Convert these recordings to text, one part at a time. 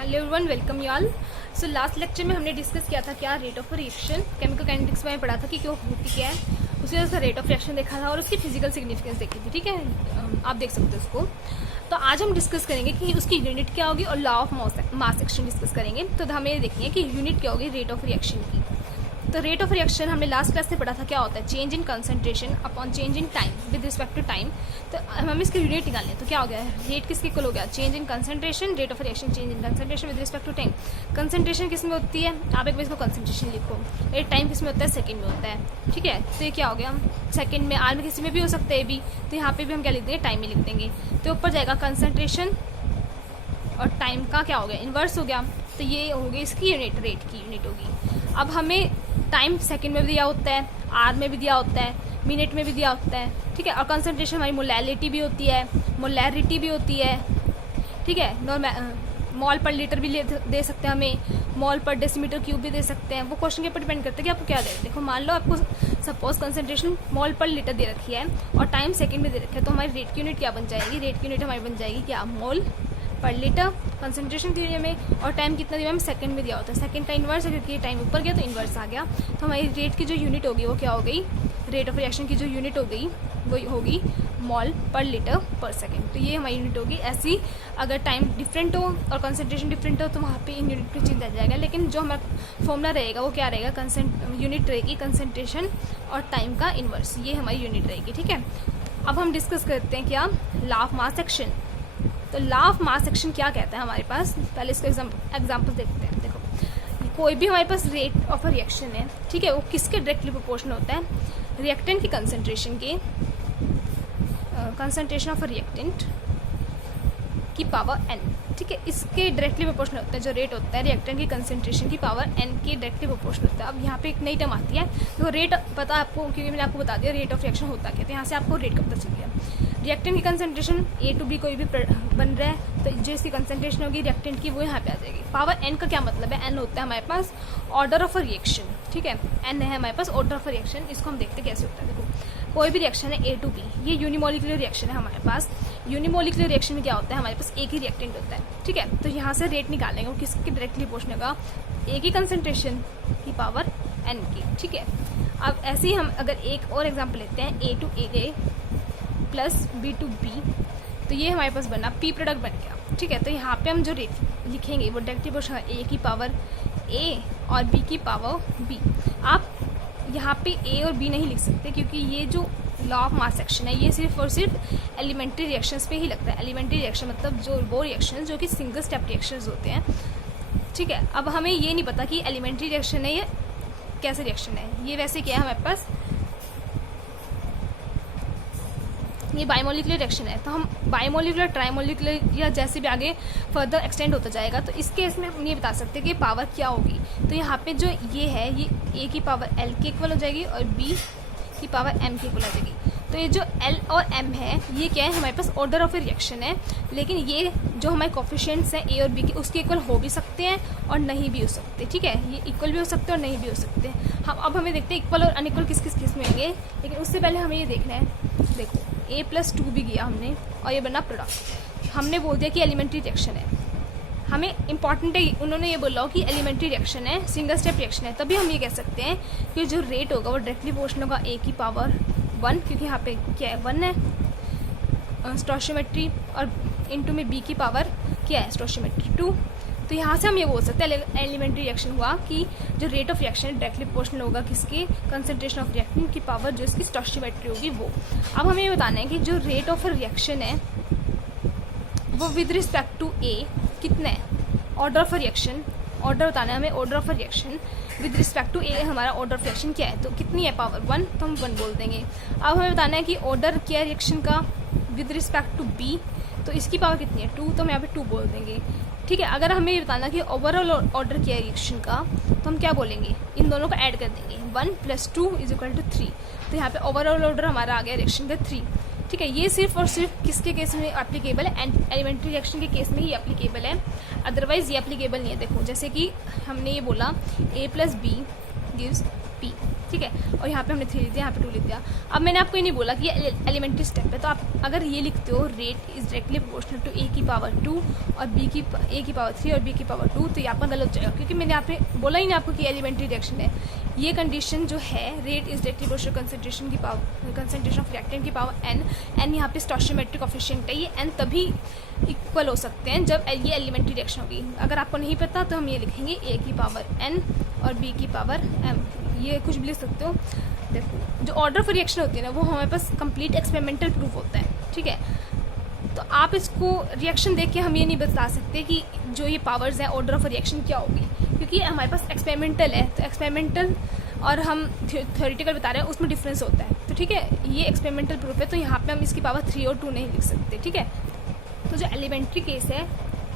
Hello everyone, welcome you all. So last lecture में हमने discuss किया था क्या rate of reaction, chemical kinetics में पढ़ा था कि क्यों होती क्या है, उसके वजह से रेट ऑफ रिएक्शन देखा था और उसकी फिजिकल सिग्निफिकेंस देखी थी। ठीक है, आप देख सकते हो उसको। तो आज हम डिस्कस करेंगे कि उसकी यूनिट क्या होगी और law of mass action discuss करेंगे। तो हमें देखनी है कि यूनिट क्या होगी रेट ऑफ रिएक्शन की। तो रेट ऑफ रिएक्शन हमने लास्ट क्लास में पढ़ा था क्या होता है, change in concentration upon change in time with respect to time. तो हम इसकी यूनिट निकालें तो क्या हो गया, रेट किसके इक्वल हो गया, change in concentration, rate of reaction change in concentration with respect to time. Concentration किस में होती है, आप एक बार इसको कंसंट्रेशन लिखो, ये टाइम किस में होता है, सेकंड में होता है। ठीक है, तो ये क्या हो गया, सेकंड में, आर में किसी में भी हो सकता है भी, तो यहाँ पे भी हम क्या लिख देंगे, टाइम में लिख देंगे। तो ऊपर जाएगा कंसंट्रेशन और टाइम का क्या हो गया, इन्वर्स हो गया। तो ये होगी इसकी यूनिट, रेट की यूनिट होगी। अब हमें टाइम सेकंड में भी दिया होता है, आर में भी दिया होता है, मिनट में भी दिया होता है। ठीक है, और कंसंट्रेशन हमारी मोलैरिटी भी होती है, मोलैरिटी भी होती है। ठीक है, मॉल पर लीटर भी दे सकते हैं हमें, मॉल पर डेसीमीटर क्यूब भी दे सकते हैं। वो क्वेश्चन के ऊपर डिपेंड करता है कि आपको क्या दे। देखो मान लो आपको सपोज कंसंट्रेशन मॉल पर लीटर दे रखी है और टाइम सेकंड में दे रखा है, तो हमारी रेट की यूनिट क्या बन जाएगी, रेट की यूनिट हमारी बन जाएगी क्या, मोल पर लीटर। कंसंट्रेशन दिया हमें और टाइम कितना दिया हमें, सेकंड में दिया होता है, सेकंड का इन्वर्स है क्योंकि टाइम ऊपर गया तो इन्वर्स आ गया। तो हमारी रेट की जो यूनिट होगी वो क्या हो गई, रेट ऑफ रिएक्शन की जो यूनिट हो गई वो होगी मॉल पर लीटर पर सेकंड। तो ये हमारी यूनिट होगी। ऐसी अगर टाइम डिफरेंट हो और कंसंट्रेशन डिफरेंट हो तो वहाँ पे इन यूनिट में चेंज आ जाएगा, लेकिन जो हमारा फॉर्मूला रहेगा वो क्या रहेगा, यूनिट रहेगी कंसंट्रेशन और टाइम का इन्वर्स, ये हमारी यूनिट रहेगी। ठीक है, अब हम डिस्कस करते हैं क्या, लॉ ऑफ मास एक्शन। तो लॉ ऑफ मास एक्शन क्या कहता है हमारे पास, पहले इसको एग्जाम्पल देखते हैं। देखो, कोई भी हमारे पास रेट ऑफ रिएक्शन है, ठीक है, वो किसके डायरेक्टली प्रोपोर्शनल होता है, रिएक्टेंट की कंसंट्रेशन के, कंसंट्रेशन ऑफ रिएक्टेंट की पावर एन। ठीक है, इसके डायरेक्टली प्रोपोर्शनल होता है जो रेट होता है रिएक्टेंट की कंसंट्रेशन की पावर एन के डायरेक्टली प्रोपोर्शनल होता है। अब यहाँ पे एक नई टर्म आती है, तो रेट पता है आपको क्योंकि मैंने आपको बता दिया रेट ऑफ रिएक्शन होता क्या है, तो यहाँ से आपको रेट का पता चल गया। रिएक्टेंट की कंसंट्रेशन ए टू बी कोई भी बन रहा है तो जो इसकी कंसंट्रेशन होगी रिएक्टेंट की वो यहाँ पे आ जाएगी। पावर एन का क्या मतलब है, एन होता है हमारे पास ऑर्डर ऑफ रिएक्शन। ठीक है, एन है हमारे पास ऑर्डर ऑफ रिएक्शन। इसको हम देखते कैसे होता है। देखो, कोई भी रिएक्शन है ए टू बी, ये यूनिमोलिकुलर रिएक्शन है हमारे पास। यूनिमोलिकुलर रिएक्शन में क्या होता है, हमारे पास एक ही रिएक्टेंट होता है। ठीक है, तो यहाँ से रेट निकालेंगे वो किसके डायरेक्टली प्रोपोर्शनल होगा, ए की कंसंट्रेशन की पावर एन की। ठीक है, अब ऐसे ही हम अगर एक और एग्जाम्पल लेते हैं, A two A plus B two B, तो ये हमारे पास बना पी प्रोडक्ट बन गया। ठीक है, तो यहाँ पे हम जो रेट लिखेंगे वो डायरेक्टली प्रोपोर्शनल ए की पावर ए और बी की पावर बी। आप यहाँ पे ए और बी नहीं लिख सकते क्योंकि ये जो लॉ ऑफ मास एक्शन है ये सिर्फ और सिर्फ एलिमेंट्री रिएक्शंस पे ही लगता है। एलिमेंट्री रिएक्शन मतलब जो वो रिएक्शन जो कि सिंगल स्टेप रिएक्शंस होते हैं। ठीक है, अब हमें ये नहीं पता कि एलिमेंट्री रिएक्शन है या कैसे रिएक्शन है, ये वैसे क्या है हमारे पास, ये बायोमोलिकुलर रिएक्शन है। तो हम बायोमोलिकुलर, ट्राइमोलिकुलर या जैसे भी आगे फर्दर एक्सटेंड होता जाएगा तो इस केस में हम ये बता सकते हैं कि पावर क्या होगी। तो यहाँ पे जो ये है ये ए की पावर एल के इक्वल हो जाएगी और बी की पावर एम के इक्वल हो जाएगी। तो ये जो एल और एम है ये क्या है, हमारे पास ऑर्डर ऑफ रिएक्शन है, लेकिन ये जो हमारे कोफिशिएंट्स हैं ए और बी के उसके इक्वल हो भी सकते हैं और नहीं भी हो सकते। ठीक है, ये इक्वल भी हो सकते हैं और नहीं भी हो सकते। हम अब हमें देखते हैं इक्वल और अनइक्वल किस किस केस में होंगे, लेकिन उससे पहले हमें ये देखना है। देखो, ए प्लस टू भी किया हमने और ये बना प्रोडक्ट। हमने बोल दिया कि एलिमेंट्री रिएक्शन है, हमें इंपॉर्टेंट है उन्होंने ये बोला कि एलिमेंट्री रिएक्शन है, सिंगल स्टेप रिएक्शन है, तभी हम ये कह सकते हैं कि जो रेट होगा वो डायरेक्टली प्रोपोर्शनल होगा ए की पावर वन, क्योंकि यहाँ पे क्या है, वन है स्टोइचियोमेट्री, और इनटू में बी की पावर क्या है, स्टोइचियोमेट्री टू। तो यहाँ से हम ये बोल सकते हैं एलिमेंट्री रिएक्शन हुआ कि जो rate of reaction directly proportional होगा किसके, कंसंट्रेशन ऑफ रिएक्टेंट की पावर जो इसकी स्टोइचियोमेट्री होगी वो। अब हमें ये बताना है कि जो रेट ऑफ रिएक्शन है वो विद रिस्पेक्ट टू ए कितना है, ऑर्डर ऑफ रिएक्शन, ऑर्डर बताना है हमें, order of reaction with respect to A हमारा ऑर्डर ऑफ रिएक्शन क्या है, तो कितनी है पावर वन, तो हम वन बोल देंगे। अब हमें बताना है कि ऑर्डर क्या है रिएक्शन का विद रिस्पेक्ट टू बी, तो इसकी पावर कितनी है, टू, तो हम यहाँ पे टू बोल देंगे। ठीक है, अगर हमें ये बताना कि ओवरऑल ऑर्डर क्या है रिएक्शन का, तो हम क्या बोलेंगे, इन दोनों को ऐड कर देंगे, one plus two is equal to three. तो यहाँ पे ओवरऑल ऑर्डर हमारा आ गया रिएक्शन का थ्री। ठीक है, ये सिर्फ और सिर्फ किसके केस में एप्लीकेबल है, एलिमेंट्री रिएक्शन के केस में ही एप्लीकेबल है, अदरवाइज ये एप्लीकेबल नहीं है। देखो, जैसे कि हमने ये बोला ए प्लस बी गिव्स P, ठीक है, और यहाँ पे हमने 3 लिख दिया, यहाँ पे 2 लिख दिया। अब मैंने आपको ये नहीं बोला कि ये एलिमेंट्री स्टेप है, तो आप अगर ये लिखते हो rate is directly proportional to a की पावर 2 और a की पावर 3 और b की पावर 2, तो ये आपका गलत हो जाएगा, क्योंकि मैंने आपने बोला ही नहीं आपको कि एलिमेंट्री रिएक्शन है। ये कंडीशन जो है rate is directly proportional concentration की पावर, कंसंट्रेशन ऑफ रिएक्टेंट की पावर n यहाँ पे स्टोइचियोमेट्रिक कोफिशिएंट है, ये n तभी इक्वल हो सकते हैं जब ये एलिमेंट्री रिएक्शन होगी। अगर आपको नहीं पता तो हम ये लिखेंगे a की पावर n और b की पावर m, ये कुछ भी लिख सकते हो। देखो जो ऑर्डर ऑफ रिएक्शन होती है ना, वो हमारे पास कंप्लीट एक्सपेरिमेंटल प्रूफ होता है, ठीक है। तो आप इसको रिएक्शन देख के हम ये नहीं बता सकते कि जो ये पावर्स हैं ऑर्डर ऑफ रिएक्शन क्या होगी, क्योंकि हमारे पास एक्सपेरिमेंटल है, तो एक्सपेरिमेंटल और हम थ्योरेटिकल बता रहे हैं उसमें डिफरेंस होता है। तो ठीक है, ये एक्सपेरिमेंटल प्रूफ है, तो यहाँ पे हम इसकी पावर 3 और 2 नहीं लिख सकते, ठीक है। तो जो एलिमेंट्री केस है,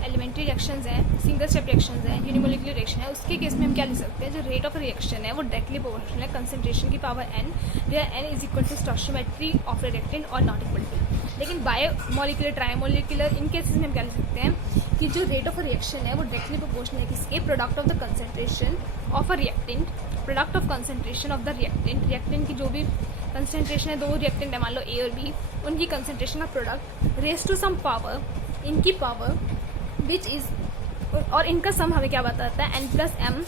एलिमेंट्री रिएक्शंस हैं, सिंगल स्टेप रिएक्शंस हैं, यूनिमोलिकुलर रिएक्शन है, उसके केस में हम क्या लिख सकते हैं, जो रेट ऑफ रिएक्शन है वो डायरेक्टली प्रोपोर्शनल है कंसंट्रेशन की power n, where n is equal to stoichiometry of reactant और नॉट इक्वल टू। लेकिन बायोमोलिकुलर, ट्राइमोलिकुलर, इन केसेस में हम क्या लिख सकते हैं कि जो रेट ऑफ रिएक्शन है वो डायरेक्टली प्रोपोर्शनल है किसके, product of the concentration of a reactant, product of concentration of the reactant, reactant की जो भी कंसंट्रेशन है, 2 रिएक्टेंट है मान लो A और B, उनकी कंसंट्रेशन का product raise to some power, इनकी पावर विच इज, और इनका सम हमें क्या बताता है n+m,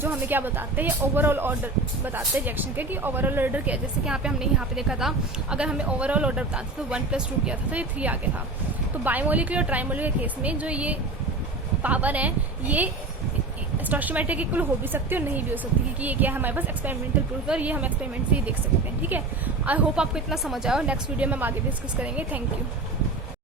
जो हमें क्या बताते हैं, ओवरऑल ऑर्डर बताते हैं रिएक्शन के, कि ओवरऑल ऑर्डर क्या है। जैसे कि यहाँ पे हमने यहाँ पे देखा था, अगर हमें ओवरऑल ऑर्डर बताते तो 1+2 किया था, तो ये 3 आ गया था। तो बायोमोलिकुलर और ट्राइमोलिकुलर केस में जो ये पावर है ये स्टोइचियोमेट्रिक इक्वल हो भी सकती है और नहीं भी हो सकती, क्योंकि ये क्या है हमारे पास एक्सपेरिमेंटल प्रूफ है और ये हम एक्सपेरिमेंट से ही देख सकते हैं, ठीक है। आई होप आपको इतना समझ आया, और नेक्स्ट वीडियो में हम आगे डिस्कस करेंगे। Thank you.